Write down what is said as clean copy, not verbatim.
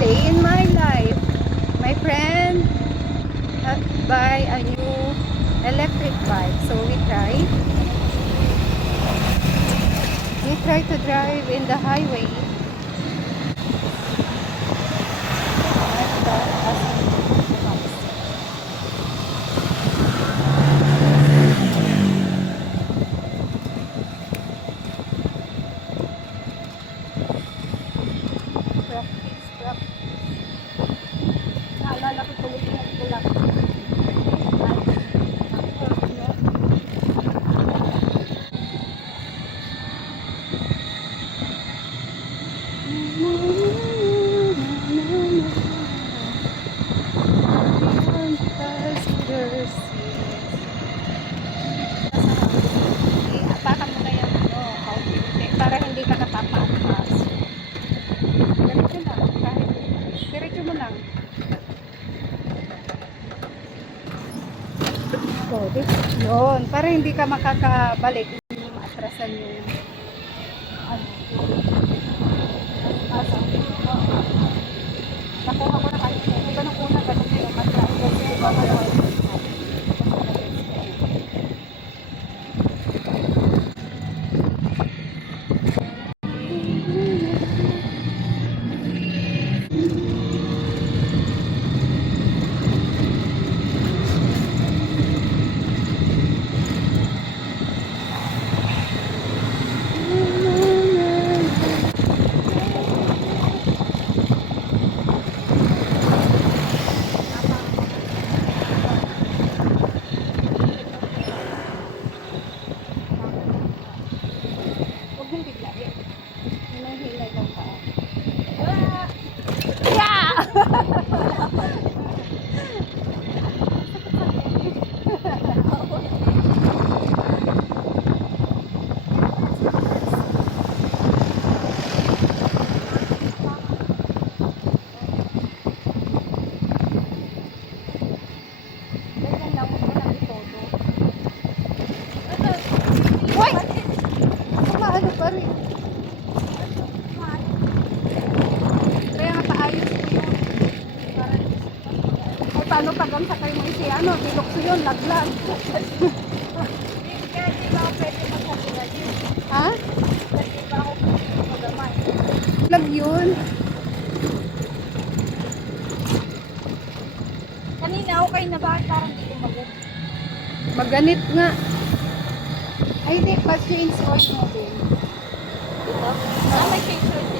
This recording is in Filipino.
day in my life. My friend buy a new electric bike. So we try to drive in the highway. Naalala ko tuloy na tulak. Apakan mo na yan, kaunti-unti, para hindi ka napapatas. Diretso lang, kahit diretso mo lang. Yun, para hindi ka makakabalik, hindi mo maatrasan yung ano, nakuha ko na kahit ganun una, ganun yung matry kasi iba mo naman. Huwag mong biglayin. Hinay-hinay lang pa. Yeah! Ganyan lang, huwag mo nang itodo. Uy! Maano pa rin. Kaya nga paayos ko yun. Ay, paano pag ang sakay mo isi, ano, bilokso yun, laglag. Kaya di ba ako pwede magkakula yun? Ha? Pwede ba ako pwede magamay? Lag yun. Kanina ako kayo na bakit parang di kumagot? Maganit nga. Ay, di, pa-change oil mo din. Ito? Ah, may change oil din.